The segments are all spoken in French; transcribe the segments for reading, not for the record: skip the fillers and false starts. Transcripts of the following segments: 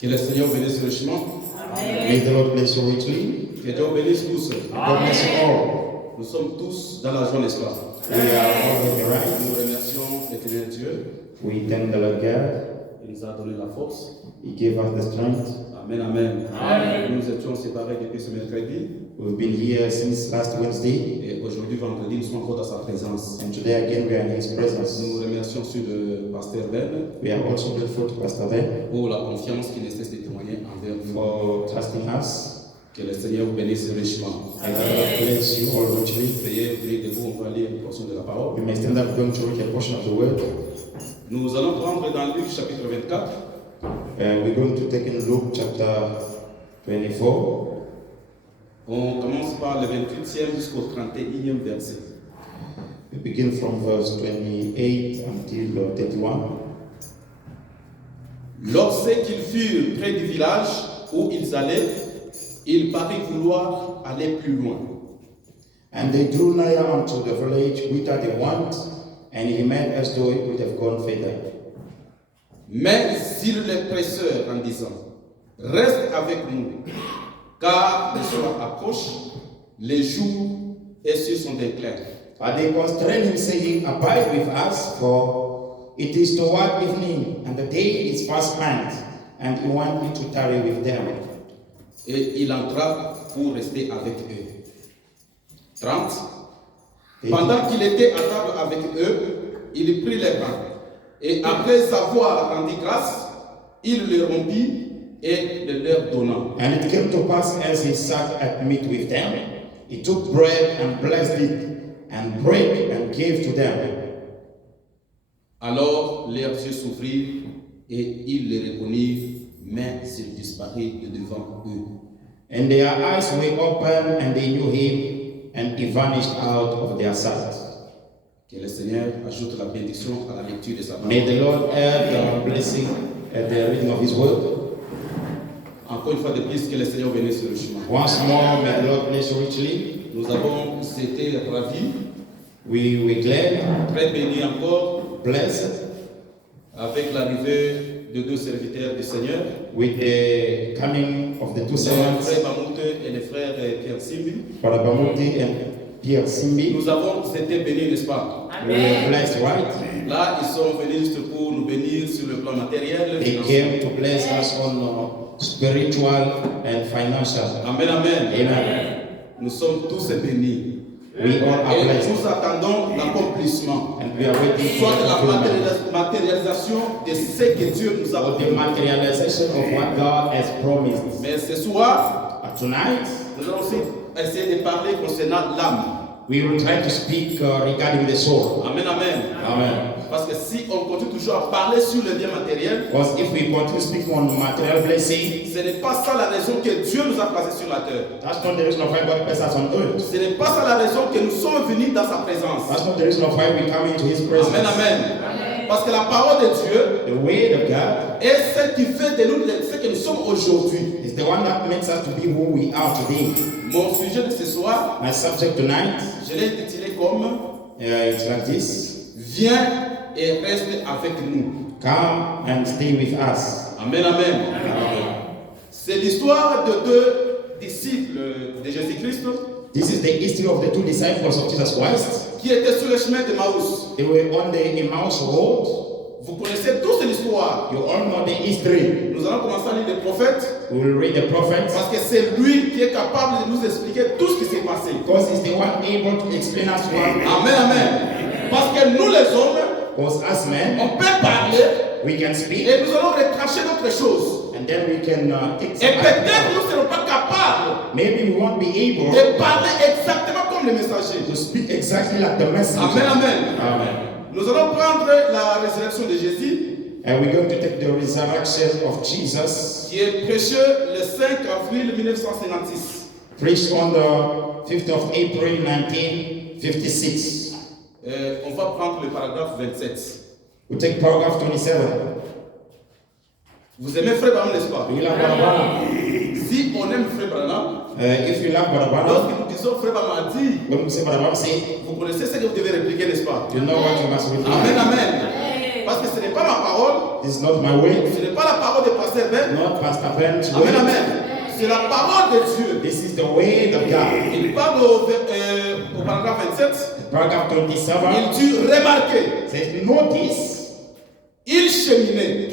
Que le Seigneur bénisse le chemin. May the Lord bless you richly. Que Dieu bénisse tous. God bless you all. Nous sommes tous dans la joie, n'est-ce pas? We are all in the right. Nous remercions l'éternel Dieu. We thank the Lord God. Il nous a donné la force. He gave us the strength. Amen, amen. Amen. Nous étions séparés depuis ce mercredi. We've been here since last Wednesday. Et aujourd'hui, vendredi, nous sommes encore dans sa présence. And today again we are in His presence. Nous remercions sur le pasteur Ben. We are also grateful to Pastor Ben pour la confiance qu'il ne cesse de témoigner envers nous. for trusting us. Que le Seigneur vous bénisse richement. And God bless you all richly. Veuillez prier debout, on va lire une portion de la parole. We may stand up going to read a portion of the word. Nous allons prendre dans Luc chapitre 24. We're going to take in Luke chapter 24. On commence par le 28e jusqu'au 31e verset. We begin from verse 28 until 31. Lorsqu'ils furent près du village où ils allaient, il parut vouloir aller plus loin. And they drew nigh unto the village whither they went, and he made as though he would have gone further. Mais ils les pressèrent en disant, reste avec nous, car le soir approche, les jours et cieux sont déclins. But they constrained him, saying, abide with us, for it is toward evening, and the day is fast spent, and he wanted to tarry with them. Et il entra pour rester avec eux. 30. Pendant qu'il était à table avec eux, il prit les pains. Et après avoir rendu grâce, il les rompit et le leur donna. And it came to pass as he sat at meat with them, he took bread and blessed it, and brake and gave to them. Alors leurs yeux s'ouvrirent et ils le reconnurent, mais il disparut de devant eux. And their eyes were open, and they knew him, and he vanished out of their sight. Que le Seigneur ajoute la bénédiction à la lecture de sa May parole. the Lord add the blessing at the reading of his word. Encore une fois de plus, que le Seigneur bénisse le chemin. Once more, may the Lord bless you richly. Nous avons été ravis, We were glad, très bénis encore, blessed, avec l'arrivée de deux serviteurs du Seigneur, with the coming of the two le servants, frère Bamoute et le frère Pierre Simbi. Brother Bamuti and Pierre Simbi. Nous avons été bénis, n'est-ce pas? We were blessed, right? Là, ils sont venus juste pour nous bénir sur plan matériel, They financier. came to bless us on spiritual and financial. Amen, amen. Amen. Nous sommes tous bénis. We all are Et blessed. nous attendons l'accomplissement. And we are waiting for Soit the la fulfillment, matérialisation de ce que Dieu nous a for the promis. materialization of what God has promised. Mais ce soir, Tonight, nous allons aussi essayer de parler concernant l'âme. we will try to speak regarding the soul. Amen, amen. Amen. Parce que si on continue toujours à parler sur le bien matériel, Because if we continue speaking on material blessing, ce n'est pas ça la raison que Dieu nous a placés sur la terre. that's not the reason of why God placed us on earth. Ce n'est pas ça la raison que nous sommes venus dans sa présence. That's not the reason of why we come into His presence. Amen, amen. Parce que la parole de Dieu The word of God est celle qui fait de nous ce que nous sommes aujourd'hui. is the one that makes us to be who we are today. Mon sujet de ce soir, My subject tonight, je l'ai intitulé comme it's like this: Viens et reste avec nous. Come and stay with us. Amen, amen. C'est l'histoire de deux disciples de Jésus-Christ This is the history of the two disciples of Jesus Christ. qui étaient sur le chemin de Maús. They were on the Emmaus Road. Vous connaissez tous l'histoire. You all know the history. Nous allons commencer à lire les prophètes We will read the prophets parce que c'est lui qui est capable de nous expliquer tout ce qui s'est passé. because he's the one able to explain us what. Amen, amen. Parce que nous les hommes, Because as men, on peut parler we can speak et nous allons retrancher d'autres choses. and then we can take Et some peut-être action. nous ne serons pas capables Maybe we won't be able de parler exactement comme les messagers. to speak exactly like the message. Amen, amen. Amen. Nous allons prendre la résurrection de Jésus And we're going to take the resurrection of Jesus, qui est prêché le 5 avril 1956. preached on the 5th of April 1956. On va prendre le paragraphe 27. We take paragraph 27. Vous aimez Frère Branham, n'est-ce pas? Do you love Barabana? Si on aime Frère Branham, If you love Barabana, lorsque nous disons Frère Branham a dit, when we say Barabana, say, vous connaissez ce que vous devez répliquer, n'est-ce pas? you know what you must repeat. Amen, amen. Parce que ce n'est pas ma parole, This is not my way, ce n'est pas la parole de Pasteur Ben. not Pastor Ben's Amen, way. amen. C'est la parole de Dieu. This is the way of God. Il parle au paragraphe 27. Paragraph 27 Il dit remarquez, says, notice, ils cheminaient.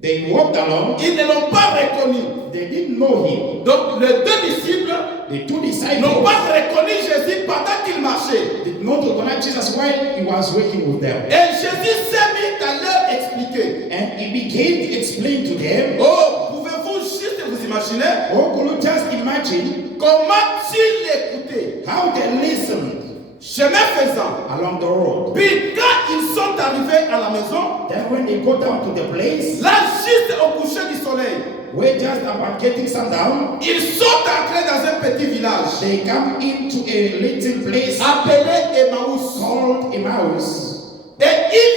they walked along, Ils ne l'ont pas reconnu. they didn't know him. Donc les deux disciples The two n'ont disciples pas reconnu Jésus pendant qu'il marchait. did not recognize Jesus while he was working with them. Et Jésus s'est mis à leur expliquer. And he began to explain to them, Oh, pouvez-vous juste vous imaginer oh, could you just imagine comment ils l'écoutaient? how they listened Chemin faisant. along the road. Puis quand ils sont arrivés à la maison, Then when they go down to the place, là juste au coucher du soleil, we're just about getting sundown, ils sont entrés dans un petit village they come into a little place appelé Emmaüs. called Emmaus. Et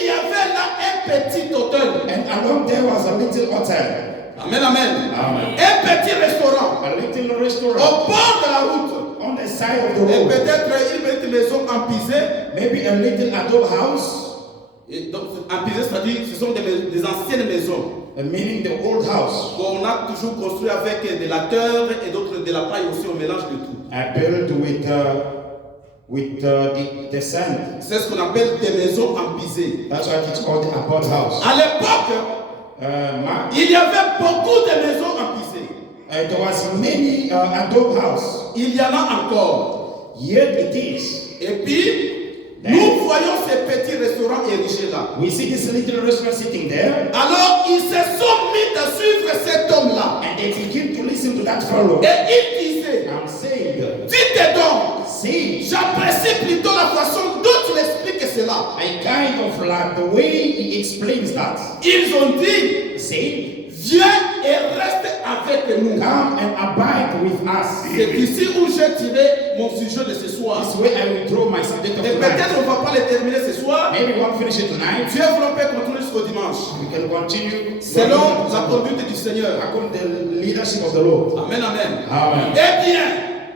il y avait là un petit hôtel. And along there was a little hotel, Amen, amen. Amen. Un petit restaurant a little au restaurant bord de la route. on the side of the Et road. peut-être une petite maison empisée. Maybe a little adobe house, Et donc, empisée, c'est-à-dire que ce sont des anciennes maisons meaning the old house, qu'on a toujours construit avec de la terre et d'autres de la paille aussi, au mélange de tout. built with the sand. C'est ce qu'on appelle des maisons empisées. That's why it's called the abode house. À l'époque, il y avait beaucoup de maisons empisées. There was many adobe house. Il y en a encore. Yet it is. Et puis, nous voyons ces petits restaurants érigés là. We see this little restaurant sitting there, Alors, ils se sont mis à suivre cet homme-là. and they begin to listen to that fellow. Et il disait, I'm saying, dites donc, see, j'apprécie plutôt la façon dont il explique cela. I kind of like the way he explains that. Ils ont dit, See, viens et reste avec nous. come and abide with us. C'est ici où j'ai tiré mon sujet de ce soir. This way I will draw my subject of Et peut-être tonight. on ne va pas le terminer ce soir. Maybe we won't finish it tonight. Dieu voulant peut continuer jusqu'au dimanche. We can continue Selon la conduite du Seigneur. according to the leadership of the Lord. Amen, amen. Amen. Eh bien,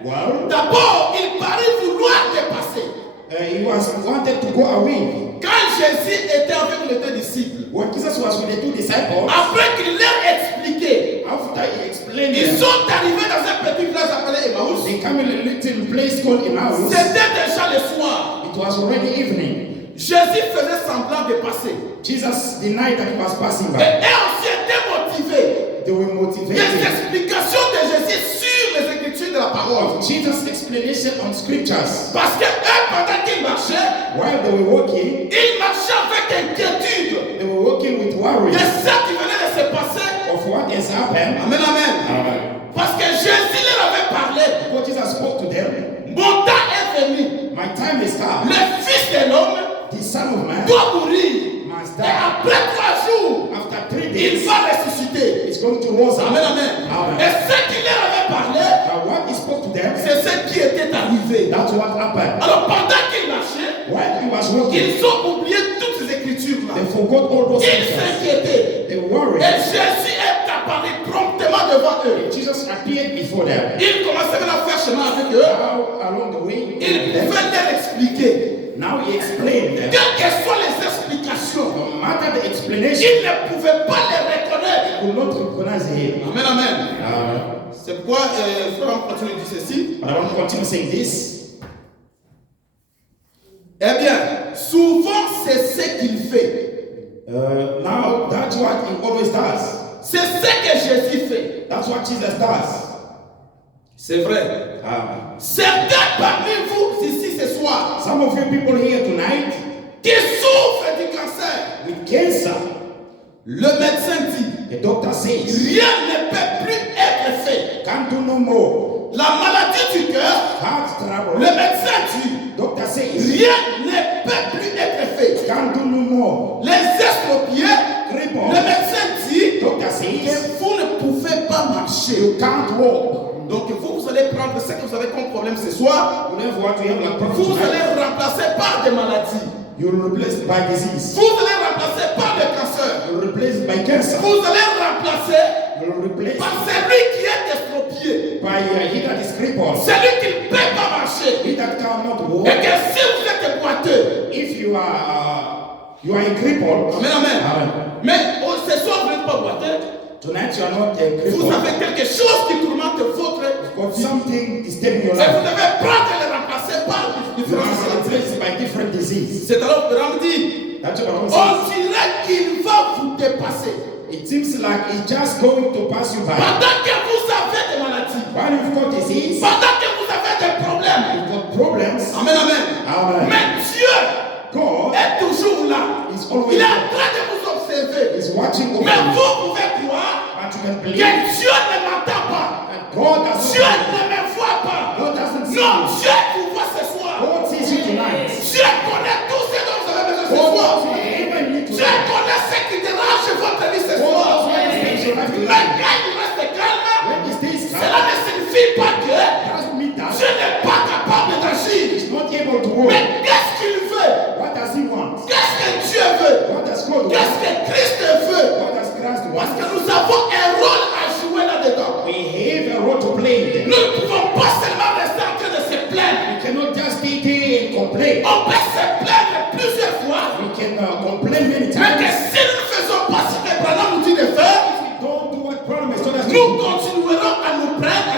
Well, d'abord, il parut vouloir dépasser. he wanted to go away. Quand Jésus était avec les deux disciples, When Jesus was with the two disciples, après qu'il leur expliquait, after he explained ils them, sont arrivés dans un petit village appelé Emmaüs. they come in a little place called Emmaus. C'était déjà le soir. It was already evening. Jésus faisait semblant de passer. Jesus denied that he was passing Et by. eux aussi étaient motivés. They were Les motivated. explications de Jésus sur les écritures de la parole. Jesus' explanation on scriptures. Parce que eux, pendant qu'ils marchaient, While they were walking, ils marchaient avec inquiétude they were walking with worry de ce qui venait de se passer. of what has happened. Amen, amen. Amen. Parce que Jésus leur avait parlé. Because Jesus spoke to them, Mon temps est venu. my time is come. Le Fils de l'homme The Son of Man doit mourir. must Et die. après 3 jours, After 3 il days, va ressusciter. it's going to rise up. Amen, amen. Amen. Et ce qu'il leur avait parlé, Now what he spoke to them, c'est ce qui était arrivé. that's what happened. Alors pendant qu'ils marchaient, While he was walking, ils ont oublié toutes ces écritures-là. they forgot all those Ils scriptures. s'inquiétaient. They worried. Et Jésus est apparu promptement devant eux. Jesus appeared before them. Il commençait à faire chemin avec eux. Now, along the way, Il pouvait leur expliquer. now he explained them. Quelles que soient les explications, No matter the explanation, ils ne pouvaient pas les reconnaître. could not recognize him. Amen, amen. C'est pourquoi Frère continue de dire ceci. But I want to continue saying this. Eh bien, souvent c'est ce qu'il fait. Now, that's what he always does. C'est ce que Jésus fait. That's what Jesus does. C'est vrai. Certains parmi vous ici ce soir Some of you people here tonight qui souffrent du cancer, with cancer, le médecin dit, the doctor says, rien ne peut plus être fait. can't do no more. La maladie du cœur, Heart trouble, le médecin dit, doctor says, rien ne peut plus être fait. can't do no more. Les estropiés, Cripple, le médecin dit doctor que says, vous ne pouvez pas marcher. you can't walk. Donc vous allez prendre ce que vous avez comme problème ce soir, Whatever what you have like problem vous tonight, allez remplacer par des maladies. you will replace it by disease. Vous allez remplacer par le cancer. You will replace it by cancer. Vous allez remplacer You will replace par it celui qui est estropié. by he that is crippled, Celui qui ne peut pas marcher. he that cannot walk. Et que si vous êtes boiteux, If you are a crippled, amen, amen. Amen. Mais ce soir vous n'êtes pas boiteux, Tonight you are not a vous crippled. avez quelque chose qui tourmente votre Got something disturbing your et vous life. devez prendre et le remplacer par You différentes must maladies. replace it by different disease. C'est alors que Ram dit, That's what I'm saying. on dirait qu'il va vous dépasser. It seems like it's just going to pass you by. Pendant que vous avez des maladies, While you've got disease, pendant que vous avez des problèmes. you've got problems. Amen, amen. Amen. Mais Dieu God est toujours là. is Il always est en train de vous observer. is watching over Mais you. vous pouvez croire But you can que believe Dieu ne m'entend pas. that God does Dieu not ne me voit pas. God doesn't see Non, you. Dieu vous voit ce soir. God sees you tonight. Dieu connaît tout ce dont vous avez besoin ce God soir. knows whatever you need to Dieu know. connaît ce qui dérange votre vie ce God knows soir. what makes your life Mais alive. quand il reste calme, When he stays cela calm, ne signifie pas que doesn't mean that Dieu n'est pas capable d'agir. he's not able to walk. Mais qu'est-ce qu'il veut? What does he want? Qu'est-ce que Dieu veut? What does God Qu'est-ce want? que Christ veut? What does Christ Parce want? que nous avons un rôle à jouer là-dedans. We have a role to play in there. Nous ne pouvons pas seulement rester en train de se plaindre. We cannot just be there and complain. On peut se plaindre plusieurs fois, We can complain many mais que times. si nous ne faisons pas ce que Branham nous dit de faire, Don't do what problem is told us to nous do. continuerons à nous plaindre,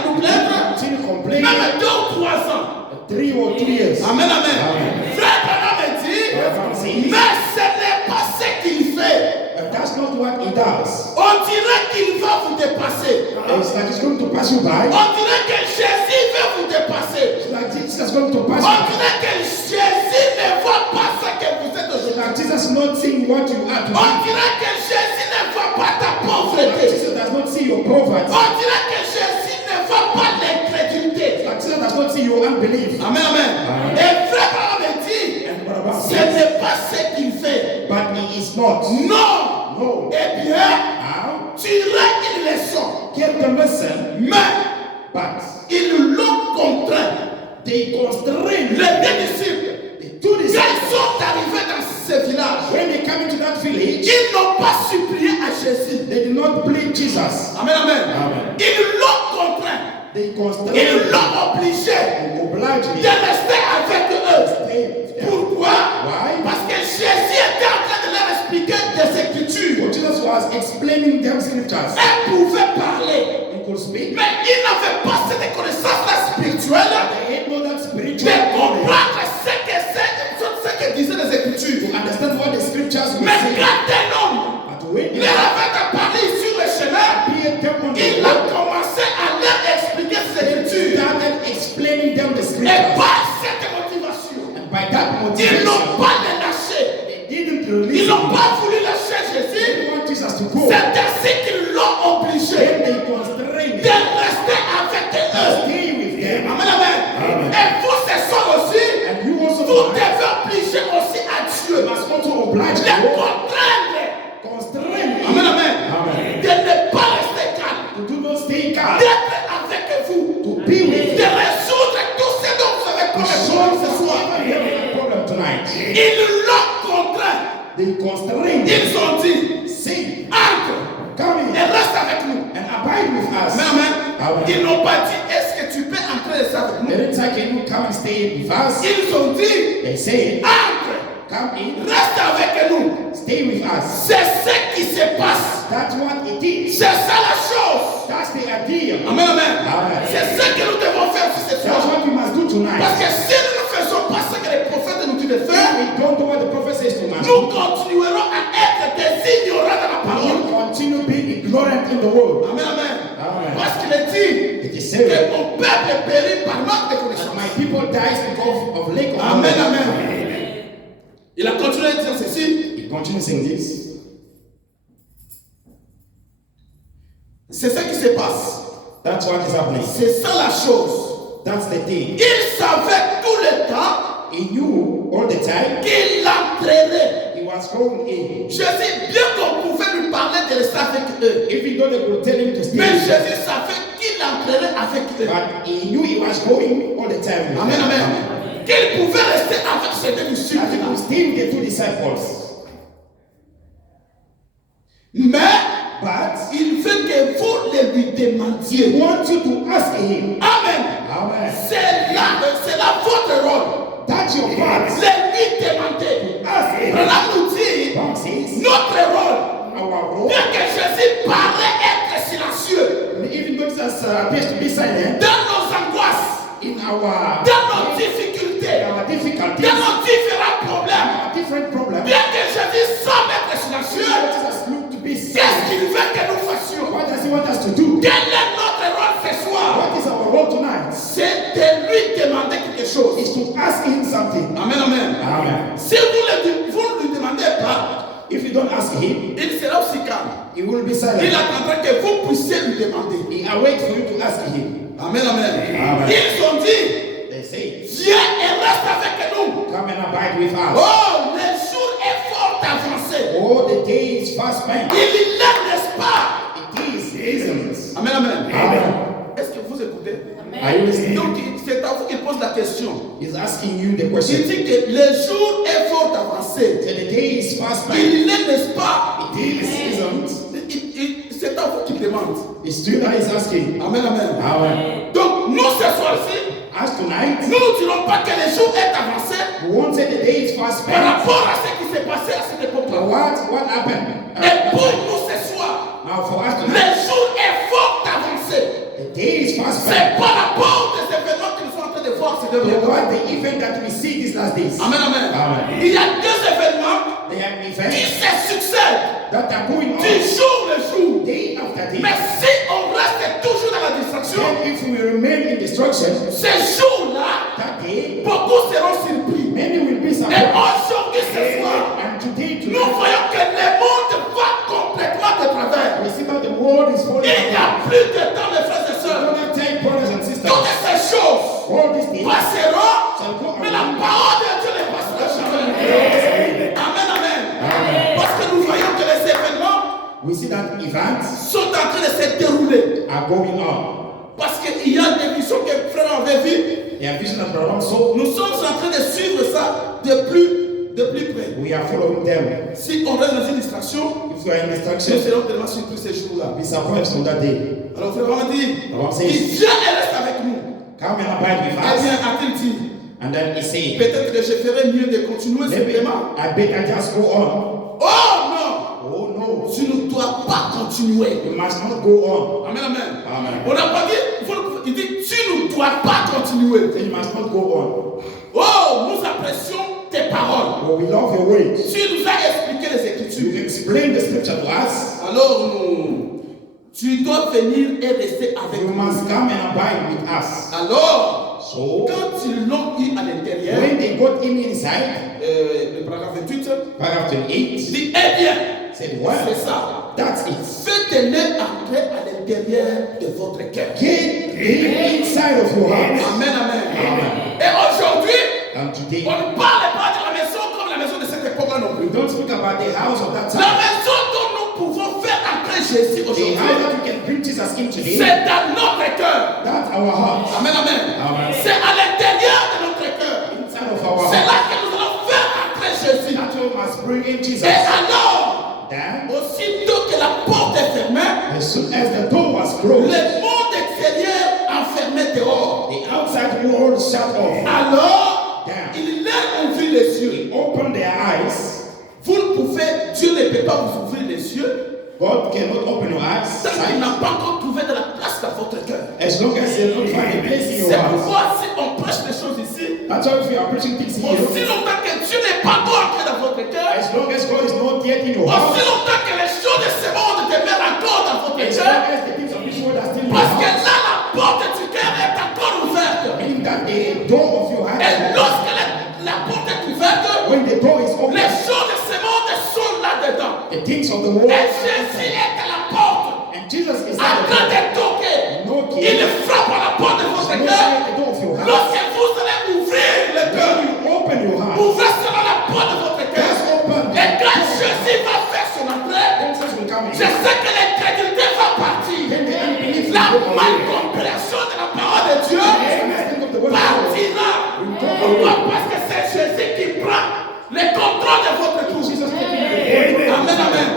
Continue complaining. même 2 ou 3 ans. 3 or 2 years. Amen, amen. Amen. Frère Branham dit, mais ce n'est pas ce qu'il fait. That's not what he does. On dirait qu'il va vous dépasser. It's like he's going to pass you by. On dirait que Jésus veut vous dépasser. It's like Jesus is going to pass On you by. dirait que Jésus ne voit pas ce que vous êtes It's aujourd'hui. like Jesus is not seeing what you are On today. dirait que Jésus ne voit pas ta Like pauvreté. Jesus does not see your poverty. On dirait que Jésus ne voit pas l'incrédulité. Like Jesus does not see your unbelief. Amen, amen. Amen. Et frère me dit, And what about ce this? n'est pas ce qu'il fait. But he is not. Non. No. Eh bien, How? tirer une leçon. Get the lesson. Mais But ils l'ont contraint. they constrain Les deux disciples, the two quand disciples. ils sont arrivés dans ce village, When they come into that village, ils n'ont pas supplié à Jésus. they did not plead Jesus. Amen, amen. Amen. Ils l'ont contraint. They Ils constrain l'ont obligé and oblige de him. rester avec eux. Stay. Pourquoi? Why? Parce que Jésus était en train de leur expliquer des écritures. When Jesus was explaining them scriptures, Ils pouvaient parler, he could speak. mais ils n'avaient pas cette connaissance-là spirituelle They had no that de spiritual knowledge comprendre ce que disaient les écritures. Pierre avait parlé sur le chemin. Il a commencé à leur expliquer ses écritures. Explaining them the Et scriptures. par cette motivation, And by that ils motivation, n'ont pas les lâché. they didn't Ils release n'ont him. pas voulu lâcher They Jésus. didn't want Jesus to go. C'est ainsi qu'ils l'ont obligé Then they constrained de him rester avec to eux. stay with them. Amen, amen. Amen. Et vous, ces soirs aussi, And you also vous devez obliger aussi à Dieu must also oblige de God. contraindre. Constrain him. Amen, amen. Amen. De ne pas rester calme. To do not stay calm. D'être avec vous. To be with De them. résoudre tout ce dont vous avez To comme solve problème ce soir. the problem tonight. Ils l'ont contraint. They constrained him. Ils ont dit, Say, entre come et in reste avec nous. and abide with us. Amen, amen. Amen. Ils n'ont pas dit, est-ce que tu peux entrer et rester avec nous? They didn't say, can you come and stay with us? Ils ont dit, They said, entre, come in, reste avec nous. stay with us. C'est ce qui se passe. That's what it is. C'est ça la chose. That's the idea. Amen, amen. Amen. C'est ce que nous devons faire sur cette That's soir. what we must do tonight. Parce que si nous ne faisons pas ce que les prophètes nous disent de If faire, we don't do what the prophet says to us, nous continuerons à être des ignorants de la we parole. will continue being ignorant in the world. Amen, amen. Amen. Parce qu'il est dit It is que said mon peuple périt par manque de that connaissance. my people dies because of lack of Amen, knowledge. amen. Il a continué à dire ceci. He continues saying this. C'est ce qui se passe. That's what is happening. C'est ça la chose. That's the thing. Il savait tout le temps He knew all the time qu'il entrerait. he was going in. Jésus, bien qu'on pouvait lui parler de rester avec eux, If he don't could tell him to stay, mais with them, Jésus savait qu'il entrerait avec eux. but he knew he was going all the time. with Amen, them. amen. Qu'il pouvait rester avec ses deux That he disciples. could stay with the two disciples. Mais But il veut que vous le lui he demandiez. wants you to ask him. Amen. Amen. C'est là votre rôle. That's your part. Le lui demander. Ask him. Branham nous dit God says, notre rôle. our role, Bien que Jésus paraît être silencieux even though Jesus appears to be silent, dans nos angoisses, in our dans nos difficultés, difficulties, dans nos différents problèmes, our different problems, bien que Jésus semble être silencieux, Jesus look to be qu'est-ce silent. qu'il veut que nous fassions? What does he want us to do? Quel est notre rôle ce soir? What is our role tonight? C'est de lui demander quelque chose. Is to ask him something. Amen, amen. Amen. Si vous ne lui demandez pas, If you don't ask him, il sera aussi calme. he will be Il silent. attendra que vous puissiez lui demander. He awaits for you to ask him. Amen, amen. Amen. Ils ont dit, They say, viens et reste avec nous. come and abide with us. Oh, le jour est fort avancé. Oh, the day is fast spent. Il est, n'est-ce pas? It is, isn't it? Amen, amen. Amen. Est-ce que vous écoutez? Are you listening? Donc, c'est à vous qu'il pose la question. He's asking you the Il question. dit que le jour est fort avancé. So the day is fast spent. Il est, n'est-ce pas? It is, isn't C'est à vous qu'il demande. it? It's you that is asking. Amen, amen. Amen. Donc, nous, ce soir-ci, As tonight, nous ne dirons pas que le jour est avancé we won't say the day is fast par spent. rapport à ce qui s'est passé à cette But époque-là. what happened? Et pour nous, ce soir, Now for us le tonight, jour est fort avancé. the day is fast C'est spent. par rapport aux événements que nous sommes en train de voir ces To derniers mois. what the event that we see these last days. Amen, amen. Amen. Il y a deux événements They are qui events se succèdent that are going du on jour le jour. day after day. Mais si on reste toujours dans la distraction, Then if we remain in destruction, ces jours-là, that day, beaucoup seront surpris. many will be Et surprised. aujourd'hui, ce soir, And today, nous voyons que le monde va complètement de travers. we see that the world is falling Il n'y apart. a plus de temps, mes frères et So sœurs. don't take brothers and sisters. Toutes ces choses All these things passeront, mais la parole de Dieu ne passera jamais. Amen, amen. Parce que nous voyons que les événements we see that events sont en train de se dérouler. are going on. Parce qu'il y a des visions que frère avait vues. They are vision that Brother so Nous sommes en train de suivre ça de plus près. we are following them. Si on reste dans une distraction, If we are in nous destruction, serons tellement surpris ces jours-là. be surprised on that day. Alors frère m'a dit, Alors, il c'est- vient et reste avec nous. Come and abide with Eh us. bien, a-t-il dit, And then he said, peut-être que je ferais mieux de continuer maybe simplement. I better just go on. Oh non, Oh no, tu ne dois pas continuer. you must not go on. Amen, amen. Amen. On n'a pas dit, il dit, tu ne dois pas continuer. So you must not go Oh, nous apprécions tes paroles. on. But we love your words. Tu nous as expliqué les You Écritures. explain the scripture to us. Alors tu dois venir et rester avec You nous. must come and abide with us. Alors, So, quand ils l'ont eu à l'intérieur, when they got him inside, le paragraphe 28, paragraph il 28, dit, eh bien, said, well, c'est ça. that's it. Faites-les entrer à l'intérieur de votre cœur. Get him inside of your heart. Amen, amen. Amen. Et aujourd'hui, And today, on ne parle pas de la maison comme la maison de cette époque-là non plus. we don't speak about the house of that La time. maison dont nous pouvons faire entrer Jésus The aujourd'hui, house that we can bring Jesus in today, c'est dans notre cœur. that's our heart. Amen, amen. Amen. C'est à l'intérieur de notre cœur. Inside of our C'est heart. là que nous allons faire entrer Jésus. That's what we must bring in Jesus. Et alors, Then, aussitôt que la porte est fermée, as soon as the door was closed, le monde extérieur enfermé dehors. the outside world shut off. Alors, Then, il leur ouvrit les yeux. open their eyes. Vous ne pouvez, Dieu ne peut pas vous ouvrir les yeux God cannot open your eyes. tant qu'il Sight, n'a pas encore trouvé de la place dans votre cœur. as long as you don't find a place in your C'est heart. pourquoi si on prêche les choses ici, That's why if you are preaching things here, aussi longtemps que Dieu n'est pas encore entré dans votre cœur, as long as God is not yet in your aussi heart, longtemps que les choses de ce monde demeurent encore dans votre as cœur, long as the things of this world are still in your parce que heart, là, la porte du cœur est encore ouverte. meaning that the door of your heart, Et lorsque la porte est ouverte, when the door is open, les choses de ce monde sont là-dedans. the things of the world, Et Jésus est à la porte, and Jesus is en at the train door. de toquer. Knocking. Il frappe à la porte de votre Knock cœur. at the door of your heart. Lorsque vous allez ouvrir le cœur, When you open your heart, ouvrez seulement la porte de votre cœur. just open. Et quand Jésus va faire son entrée, Jesus will come in. je sais que l'incrédulité va partir. Then the unbelief will La go away. malcompréhension de la parole de Dieu Understanding of the word of God. partira. Pourquoi? Parce que c'est Jésus qui prend le contrôle de votre tout. Jesus taking the word. Amen, amen.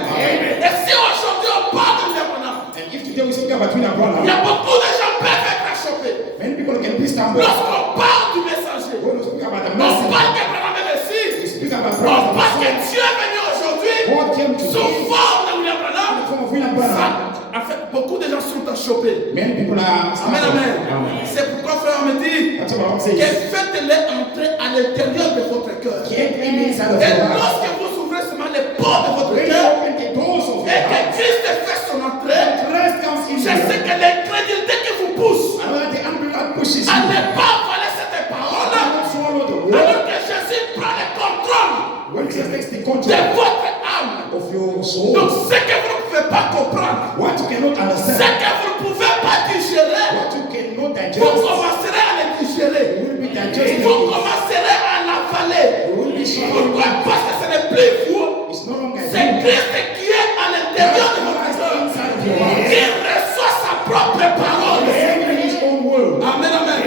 Et si aujourd'hui on parle de Léonard, And if today we speak about Twin il y Abraham, a beaucoup de gens peuvent être choqués. many people can be stumbled. Lorsqu'on parle du messager, When we speak about the on message, parle qu'Abraham est we Messie. speak about On brothers parle que and Dieu est venu aujourd'hui God came to sous give forme de William in the Branham. form of William Branham. En fait, beaucoup de gens sont choqués. Many people are Amen, stumbled. amen. Amen. C'est pourquoi frère me dit That's what I'm que saying. faites-les entrer à l'intérieur de votre cœur. Get him inside of Et your heart. lorsque vous ouvrez seulement les portes de votre When you cœur open the doors of et your que heart, Christ fait son entrée, Christ comes in je you. sais que l'incrédulité qui vous pousse I know that the unbelief pushes à you. ne pas avaler cette parole, Don't swallow the word. alors que Jésus prend le contrôle When Jesus takes the de control votre âme. of your soul, Donc ce que vous ne pouvez pas comprendre, what you cannot ce understand, que vous ne pouvez pas digérer, what you cannot digest, vous commencerez à le digérer. will be digested. Vous commencerez à l'avaler. You will be swallowing. Pourquoi? Parce que ce n'est plus vous, It's no longer c'est you. Christ qui est à l'intérieur de votre Christ cœur. inside of your heart. Il reçoit sa propre parole. Saying in his own word. Amen, amen.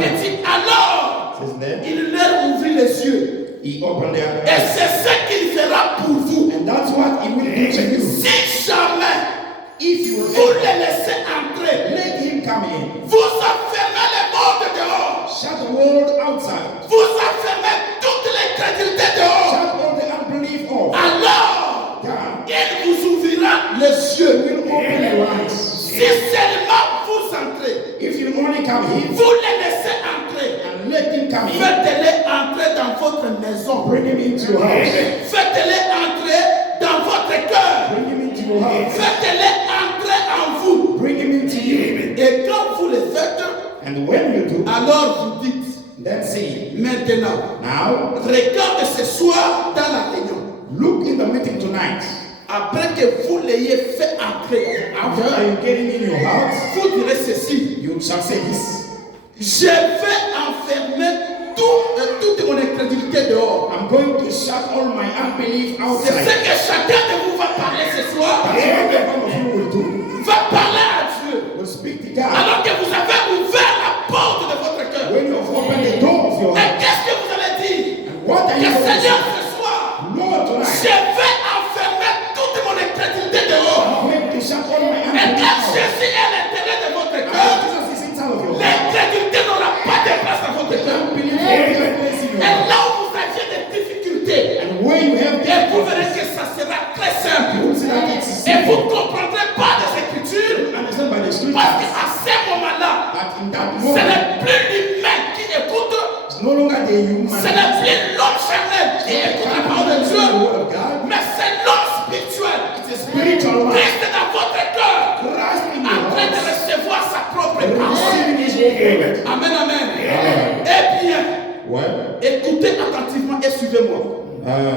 Il dit alors, Says there, il leur ouvrit les yeux. he opened their Et eyes. c'est ce qu'il fera pour vous. And that's what he will do to you. Si jamais If you vous will le laissez entrer, let him come in, vous enfermez le monde dehors. shut the world outside, Vous enfermez toute l'incrédulité dehors. shut all the unbelief off. Alors, God il vous ouvrira les yeux. will open your eyes. Si seulement vous entrez, If you only come in vous les laissez entrer. and let him come in, Faites-les entrer dans votre maison. bring him into your house. Faites-les entrer dans votre cœur. Bring him into your house. Faites-les entrer en vous. Bring him into you. Et quand vous le faites, And when you do, alors vous dites, then say, maintenant, now regarde ce soir dans la réunion. look in the meeting tonight. Après que vous l'ayez fait entrer After avant, you getting in your house, vous direz ceci. you shall say this. Je vais enfermer toute mon incrédulité dehors. I'm going to shut all my unbelief C'est outside. ce que chacun de vous va parler ce soir. That's what every one of you will do. Va parler à Dieu. Will speak to God. Alors que vous avez ouvert la porte de votre cœur. When you have opened the door of your Et heart, qu'est-ce que vous allez dire? what are Que you going to Seigneur, say? ce soir, Lord, je tonight, vais enfermer toute mon incrédulité dehors. I'm going to shut all my Et unbelief quand out. Jésus est à l'intérieur de votre And cœur, Jesus is inside of your heart. l'incrédulité n'aura pas de place dans votre cœur. Unbelief will be a place in your Et heart. là où vous aviez des difficultés, And when you have et vous that, verrez que ça sera très simple. you will see that it's Et vous simple. ne comprendrez pas des Écritures Understand by the parce scriptures qu'à ce moment-là, that in that ce moment, n'est plus l'humain qui écoute, it's no longer the ce human, n'est plus l'homme charnel qui écoute, spiritual life. Christ est dans votre cœur, Christ in en your train de heart, recevoir sa propre parole. receiving his own word. Amen, amen. Amen. Eh bien, Well, écoutez attentivement et suivez-moi.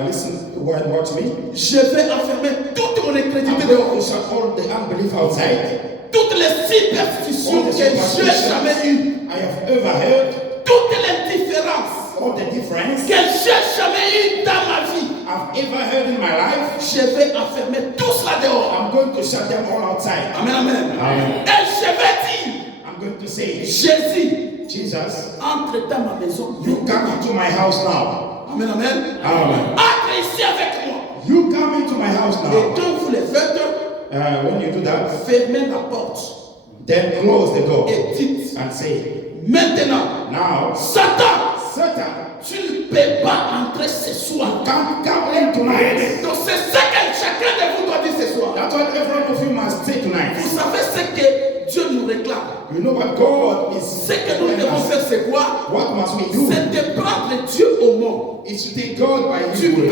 listen, watch me. Je vais enfermer toute mon I'm incrédulité going dehors. to shut all the unbelief outside. Toutes les superstitions All que the j'ai superstitions jamais eues. I have ever heard. Toutes les différences All the difference que j'ai jamais eues dans ma vie. I've ever heard in my life. Je vais enfermer tout cela dehors. I'm going to shut them all outside. Amen, amen. Amen. Et je vais dire, I'm going to say, Jésus, Jesus, entre dans ma maison. you come into my house now. Amen, amen. Amen. Entre ici avec moi. You come into my house Et now. quand vous le faites, When you do that, fermez la porte then close the door et dites, and say, maintenant, now, Satan, Satan, tu ne peux pas entrer ce soir. come in tonight. Donc c'est ce que chacun de vous doit dire ce soir. That's what every one of you must say tonight. Vous savez ce que Dieu nous réclame. You know what God is Ce que nous devons faire, c'est quoi? What must we do? C'est de prendre Dieu au mot. It's to take God by Tu His peux word.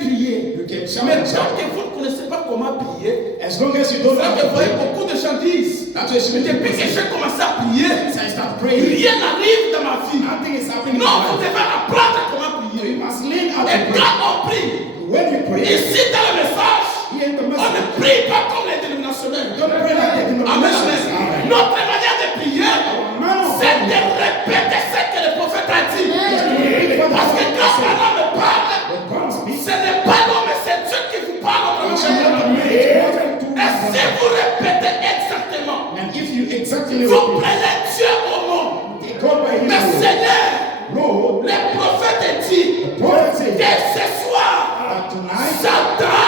crier. You can shout Mais and tant shout. que vous ne connaissez pas comment prier, As long as you don't c'est know ça how que to vous voyez pray, beaucoup de gens disent. that's why you Depuis que j'ai commencé à prier, I start praying. rien n'arrive dans ma vie. Nothing is happening. in Non, my vous life. devez apprendre comment You prier. must learn how Et to pray. quand on prie, When you pray, ici dans le message, here in the on ne message, prie pas comme les dénominationnels. don't pray like the Amen, denominations. amen. Amen. Notre manière de prier, Man of c'est de God, répéter ce que le prophète a dit. repeat what the Parce que prophet quand said. un homme parle, When God speaks, ce n'est pas l'homme, mais c'est Dieu qui vous parle. it shall not be made. Et si vous répétez exactement, And if you exactly vous repeat, prenez Dieu au mot. take God by His Mais word. Seigneur, Lord, le prophète dit the prophet said que ce soir, that tonight Satan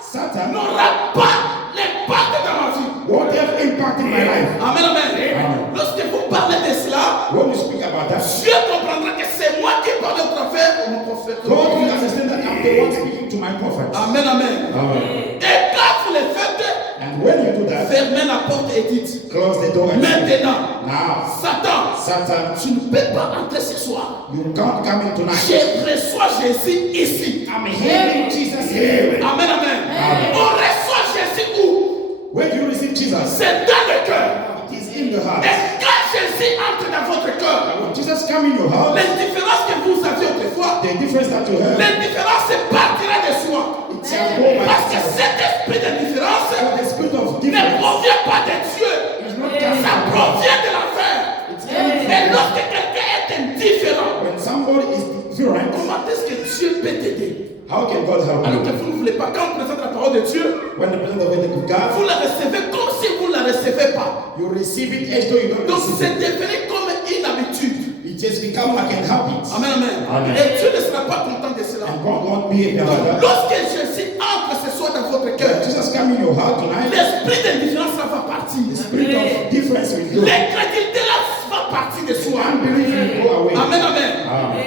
Satan n'aura pas l'impact dans ma vie. won't have impact in my life. Amen, amen. Amen. Lorsque vous parlez de cela, When you speak about that, Dieu comprendra que c'est moi qui parle au prophète ou mon prophète. God will understand that I'm the one speaking to my prophet. Amen, amen. Amen. Et quand vous le faites, And when you do that, fermez la porte et dites, close the door and say, maintenant, now, Satan, Satan, tu ne peux pas entrer ce soir. you can't come in tonight. Je reçois Jésus ici. I'm hearing Jesus here. Amen, amen. On reçoit Jésus où? Where do you receive Jesus? C'est dans le cœur. It is in the heart. Et quand Jésus entre dans votre cœur, When Jesus come in your heart, l'indifférence que vous aviez autrefois, the difference that you have, l'indifférence partira de soi. it shall go by Parce que itself. cet esprit d'indifférence The spirit of ne difference provient pas de Dieu. is not coming Ça from God. provient de l'enfer. It's coming Et from God. lorsque quelqu'un est indifférent, When somebody is different, comment est-ce que Dieu peut t'aider? how can God help Alors que you? vous ne voulez pas, quand on présente la parole de Dieu, When the presence of God, vous la recevez comme si vous ne la recevez pas. you receive it as though you don't Donc receive c'est it. devenu comme une habitude. It just become like a habit. Amen, amen. Amen. Et Dieu ne sera pas content de cela. And God won't be happy about Donc that. lorsque Jésus entre ce soir dans votre When cœur, Jesus come in your heart tonight, l'esprit d'indifférence là va partir. the spirit of difference will go. L'incrédulité là va partir de soi. Unbelief will go away. Amen, amen. Amen.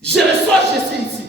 Je reçois Jésus ici.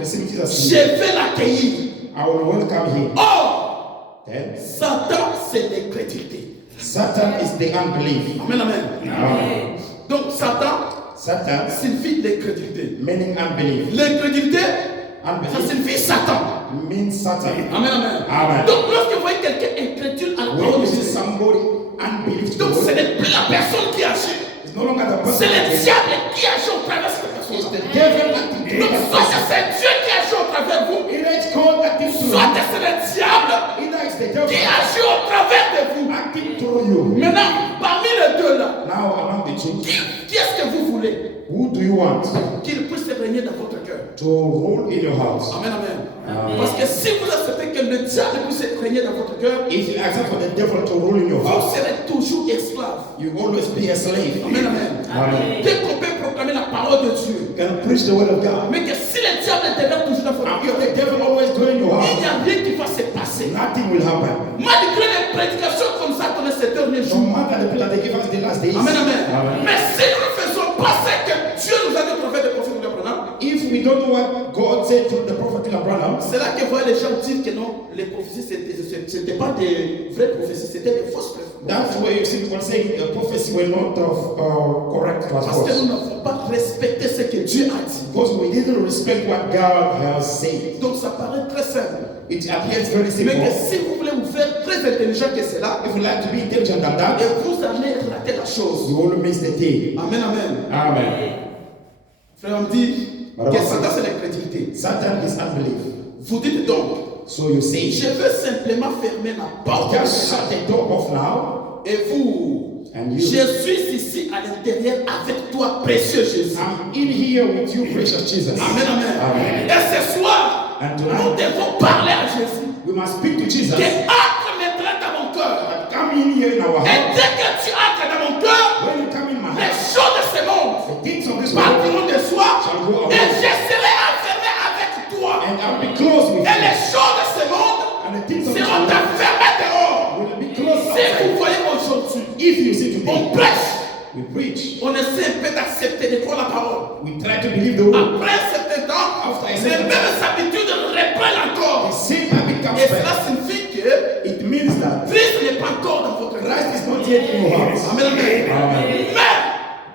Receive Jesus. Je vais l'accueillir. I will welcome him. Or, Then, Satan, c'est l'incrédulité. Satan is the unbelief. Amen, amen. Amen. Donc Satan Satan signifie l'incrédulité. meaning unbelief. L'incrédulité, ça Unbelief signifie Satan. means Satan. Amen, amen. Amen. Donc lorsque vous voyez quelqu'un incrédule à la parole When de you see Jésus, somebody unbelief, donc ce n'est plus la personne qui agit, it's no longer the c'est person. le diable qui agit au travers de cette It's personne. the devil acting through Donc that soit person. c'est Dieu qui agit au travers de vous, Either it's God acting through soit you, c'est le diable either it's the qui devil agit au travers de vous. acting through you. Maintenant, parmi les deux là, Now among the two, qui est-ce que vous voulez who do you want qu'il puisse régner dans votre cœur? to rule in your house? Amen, amen. Amen. Parce que si vous acceptez que le diable puisse régner dans votre cœur, If you accept for the devil to rule in your vous house, serez toujours esclave. you will always be a slave. Amen, amen. Amen. Dès qu'on peut proclamer la parole de Dieu, You can preach the word of God. mais que si le diable demeure toujours dans votre And cœur, if the devil always dwell in your il house, n'y a rien qui va se passer. nothing will happen. Malgré les prédications comme ça dans ces derniers No jours. matter the people that they give us the last days. Amen, amen. Amen. Mais si nous ne faisons pas ce que Dieu nous a dit au prophète de prophète de Abraham, If if we don't know what God said through the prophet Abraham, c'est là que voient les gens dire que non, les prophéties, c'était pas des vraies prophéties, c'était des fausses prophéties. that's where you see people saying the prophecy were not correct, it was Parce que false. nous n'avons pas respecté ce que Dieu a dit. Because we didn't respect what God has said. Donc ça paraît très simple. It appears very Mais que simple. si vous voulez vous faire très intelligent que cela, If you like to be intelligent than et that, vous allez rater la chose. you will miss the thing. Amen, amen. Amen. Frère, on dit Madame, que Satan c'est l'incrédulité. Satan is unbelief. Vous dites donc, So you say, je veux simplement fermer la porte. just shut the door off now, Et vous, and you. je suis ici à l'intérieur avec toi, précieux Jésus. I'm in here with you, precious Jesus. Amen, amen. Amen. Et ce soir, And nous tonight, devons parler à Jésus. we must speak to Jesus. Qui entre maintenant dans mon cœur. Come in here in our Et house. dès que tu entres dans mon cœur, When you come in my les house, choses de ce monde the things of this world, partiront de soi. shall go Et away. je serai enfermé avec toi. And I'll be close with Et les you. choses de ce monde And the things of this seront world enfermées dehors. will be close Si vous outside. voyez aujourd'hui, If you see on today, prêche, we preach, on essaie un peu d'accepter de croire la parole. we try to believe the word. Après un certain temps, After a les certain mêmes habitudes reprennent The encore. same habit comes Et cela back. signifie que It means that Christ n'est pas encore dans votre Christ grâce. is not yet in your heart. Amen, amen. Amen. Mais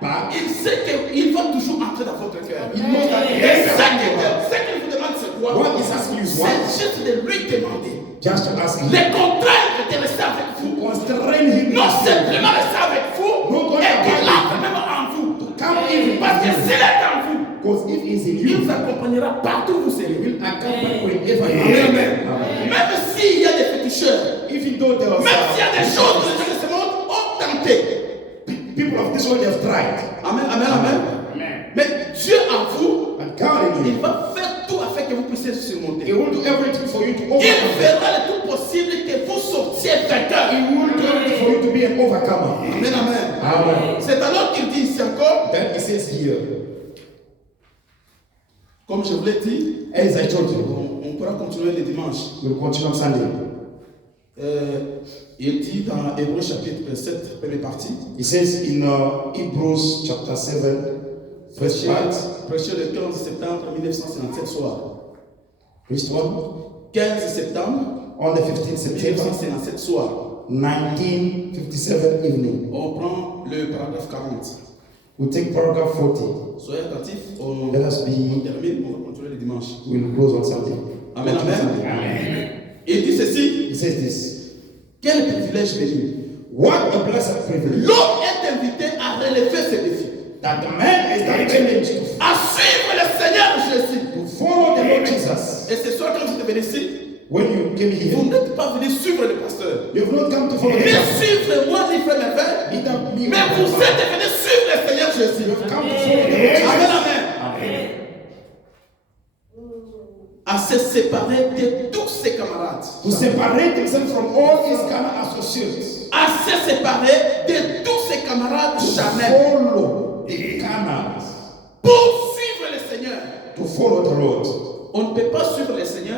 But il sait qu'il va toujours entrer dans votre cœur. he knows that Et ce qu'il vous demande, c'est quoi? what is asking you is what? C'est juste de lui demander. Just to ask him. Les contraindre de rester avec vous. Constrain him Non to simplement rester avec vous. Et qu'il entre même en vous. come in Parce que with s'il you. est en vous, Because if he's in il you, vous accompagnera partout où vous serez. he will accompany wherever you Amen. are. Amen. Même s'il y a des féticheurs, Even though there was même s'il y a des choses que les gens de ce monde ont tenté. people of this world have tried. Amen, amen, amen. Mais Dieu en vous, And God in il you, va faire tout afin que vous puissiez he surmonter. will do everything for you to Il overcome. fera le tout possible que vous sortiez vainqueur. He will do everything for you to be an overcomer. Amen, amen. Amen. C'est alors qu'il dit ici encore, Then he says here, comme je vous l'ai dit, as I told you, on pourra continuer le dimanche. we'll continue on Sunday. Il dit dans Hébreux chapitre 7, première partie, He says in Hebrews chapter 7, first part, prêché le 15 septembre 1957 soir. first one, 15 septembre on the 15th September 1957 soir. 1957 evening. On prend le paragraphe 40. We take paragraph 40. Soyez attentifs, on Let us be, termine, on va continuer le dimanche. we'll close on Sunday. Amen, amen. Amen. Il dit ceci, He says this. quel privilège béni. What a blessed privilege L'homme est invité à relever ce défi, that the man is not challenged à suivre le Seigneur Jésus. to follow the Lord Jesus. Et ce soir, quand vous êtes venu ici, When you came vous here, n'êtes pas venu suivre le pasteur. you have not come to follow the Mais pastor. suivre moi, ni frère Merveille. Neither me Mais nor vous my êtes venu suivre le Seigneur Jésus. You have come to follow the Lord Amen, Jesus. amen. Amen. À se séparer de tous ses camarades. To separate himself from all his carnal associates. À se séparer de tous ses camarades charnels. Follow the carnals. Pour suivre le Seigneur. To follow the Lord. On ne peut pas suivre le Seigneur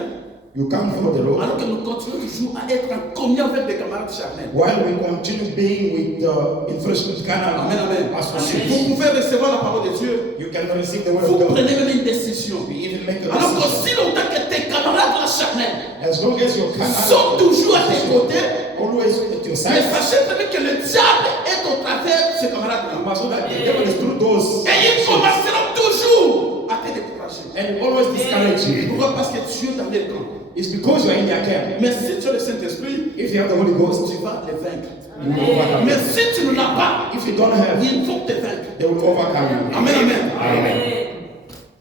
You can't follow the Lord alors que nous continuons toujours à être en communion avec des camarades charnels. while we continue being with influence with carnal Amen, amen. associates. Vous pouvez recevoir la parole de Dieu. You can receive the word Vous of God. prenez même une décision. You even make a Alors decision. qu'aussi longtemps que tes camarades charnels As long as your sont carnal toujours à tes côtés, always at your mais side, sachez très bien que le diable est au travers de ces you camarades-là. must know that the devil is through those Et ils commenceront toujours à te décourager. and will always discourage you. Pourquoi? Parce que tu es dans les camps. It's because you are in their camp. Mais si tu as le Saint-Esprit, If you have the Holy Ghost, tu vas les vaincre. you will overcome. Mais si tu ne l'as pas, If you don't have, ils vont te vaincre. they will overcome you. Amen, amen. Amen.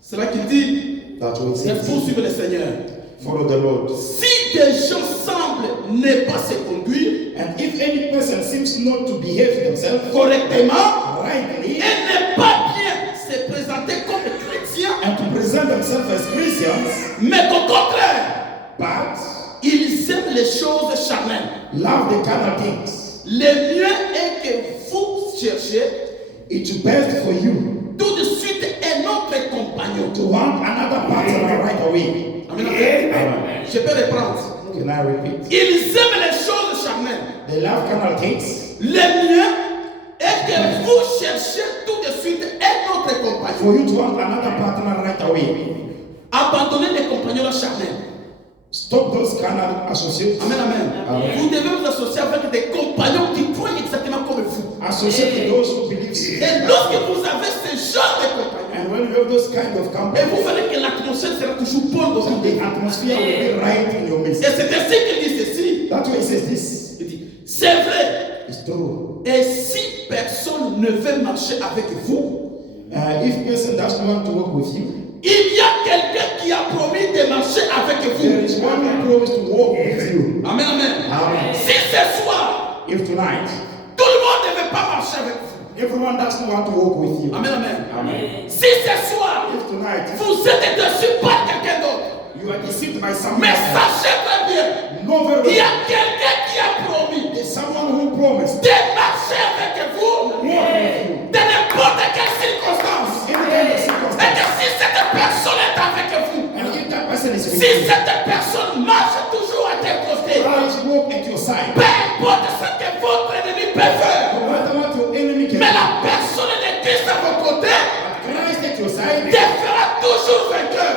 C'est là qu'il dit, That's what it c'est says. poursuivre le Seigneur. Follow the Lord. Si des gens semblent ne pas se conduire And if any person seems not to behave themselves correctement rightly et ne pas bien se présenter comme chrétiens, and to present themselves as Christians, mais qu'au contraire, but ils aiment les choses charnelles. love the carnal things, Le mieux est que vous cherchiez it's best for you tout de suite un autre compagnon. to want another partner right away. Amen, amen. Amen. Je peux reprendre. Can I repeat? Ils aiment les choses charnelles. They love carnal things. Le mieux est que vous cherchiez tout de suite un autre compagnon. for you to have another partner right away. Abandonnez les compagnons charnels. Stop those carnal associates. Amen, amen. Amen. Vous devez vous associer avec des compagnons qui croient exactement comme vous. Associate with those who believe. Et lorsque vous avez ce genre de compagnons, And when you have those kind of et company, vous verrez que l'atmosphère sera toujours bonne dans so votre the vie. atmosphere will be right in your midst. Et c'est ainsi qu'il dit ceci. That's why he says this. Il dit, c'est vrai. It's true. Et si personne ne veut marcher avec vous, If person doesn't want to work with you, il y a quelqu'un qui a promis de marcher avec there is vous. one who promised to walk with you. Amen, amen. Amen. Si ce soir, If tonight, tout le monde ne veut pas marcher avec vous. everyone doesn't want to walk with you. Amen, amen. Amen. Si ce soir, If tonight vous êtes déçus par quelqu'un d'autre, you are deceived by someone mais else, sachez très bien, know very il y well, a quelqu'un qui a promis there's someone who promised de marcher avec vous to walk with you. de n'importe quelle circonstance. In any kind of Et circumstance. que si cette personne est avec vous, And if that person is with si you, cette personne marche toujours à tes côtés, always walk at your side. peu importe ce que votre ennemi peut faire, No matter what your enemy can mais do, la personne de Christ à vos côtés but Christ at your side, te fera toujours vainqueur.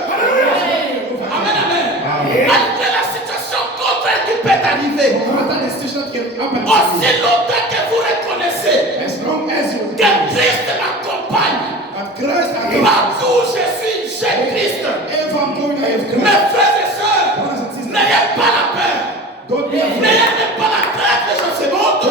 Amen, amen. Amen. Malgré la situation contraire qui peut arriver, no matter the situation that can happen to aussi you, longtemps que vous reconnaissez as long as you que Christ m'accompagne, that Christ accompanies partout où je suis, j'ai Christ. ever I'm going, I have Mes Christ. frères et sœurs, Brothers and sisters, n'ayez pas la peur, don't be afraid. n'ayez pas la crainte de ce monde,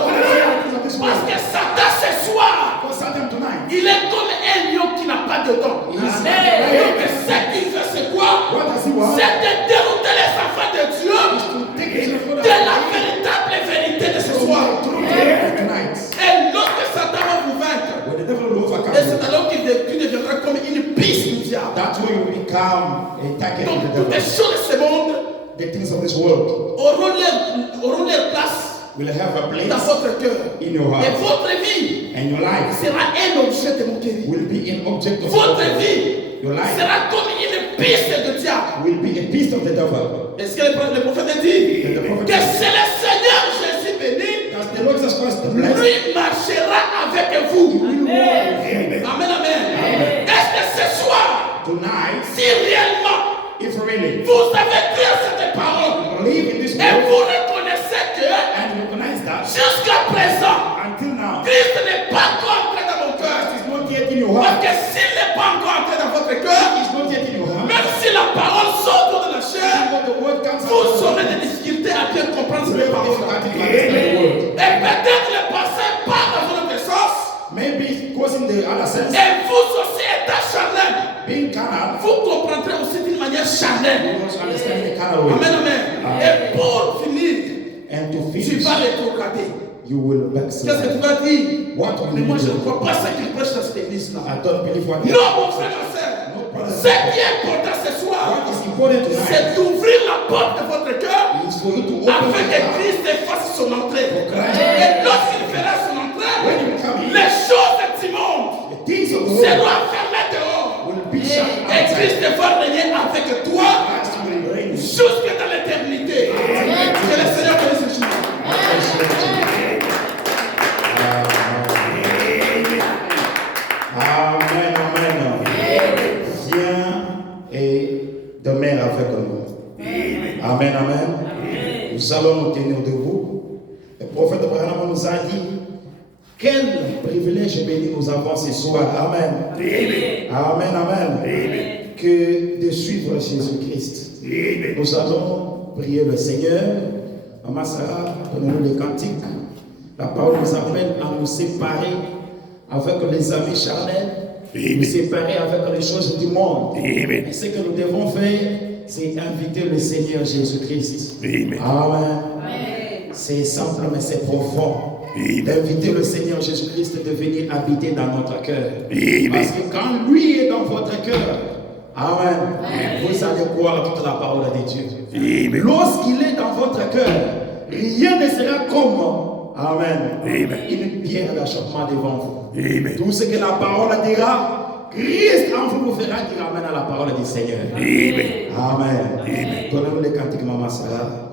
parce que Satan ce soir, For Satan tonight, il est comme un lion qui n'a pas de dents. Yes. Et ce qu'il fait, c'est quoi? what does he want? C'est de dérouter les enfants de Dieu To take the children de la véritable vérité de ce soir. tonight. Et lorsque Satan va vous vaincre, When the devil will overcome et you, c'est alors qu'il deviendra comme une piste du diable. that's when you become a target Donc of the toutes les devil. choses de ce monde The things of this world auront leur place will have a place dans votre cœur. in your Et heart, votre vie and your life sera un objet de moquerie. will be an object of Votre your vie life sera comme une piste de diable. will be a piece of the devil. Est-ce que le prophète a dit And the prophet que said, c'est le Seigneur Jésus béni, as the Lord Jesus Christ the blessed, lui marchera avec vous. will walk with you. Amen, amen. Est-ce que ce soir, Tonight, si réellement if really vous avez cru à cette parole believe in this et word vous reconnaissez que and recognize that jusqu'à présent, until now, Christ n'est pas encore entré dans mon cœur. Christ is not yet in your Parce heart, que s'il n'est pas encore entré dans votre cœur, is not yet in your heart, même si la parole sort de la chair, when the word comes vous out, aurez des difficultés à bien comprendre you ces have paroles. difficulty to understand the word. Et peut-être le passé part dans votre sens, Maybe it goes in the other sense, et vous aussi étant charnel, being carnal, vous comprendrez aussi d'une manière charnelle. you must understand the carnal way. Amen, amen. Et pour finir, And to tu finish, vas rétrograder. you will Qu'est-ce que backslide. tu vas dire? What will Mais you moi, je ne do? crois pas ce qu'il prêche dans cette église-là. I don't believe what Non, mon frère, ma soeur. Ce qui est important ce soir, What is important tonight c'est d'ouvrir la porte de votre cœur is for you to open afin the que door. Christ fasse son entrée. Christ. Et lorsqu'il fera son When entrée, you come in, les choses du monde the things of the seront world fermées dehors. will be shut Et outside. Christ va régner avec toi Christ will reign. jusque dans l'éternité. Que le Seigneur bénisse ce jour. Amen, amen. Viens et demeure avec nous. Amen, amen. Nous allons nous tenir debout. Le prophète Abraham nous a dit quel privilège béni nous avons ce soir. Amen. Amen, amen. Que de suivre Jésus-Christ. Nous allons prier le Seigneur. Maman Sarah, donnez-nous les cantiques. La parole nous appelle à nous séparer avec les amis charnels, nous séparer avec les choses du monde. Et ce que nous devons faire, c'est inviter le Seigneur Jésus-Christ. Amen. C'est simple, mais c'est profond. D'inviter le Seigneur Jésus-Christ de venir habiter dans notre cœur. Parce que quand lui est dans votre cœur, amen, vous allez croire toute la parole de Dieu. Lorsqu'il est dans votre cœur, rien ne sera comme, amen, une pierre d'achoppement devant vous. Tout ce que la parole dira, Christ en vous fera dire amen à la parole du Seigneur. Amen. Donnez-nous les cantiques, Maman Sarah.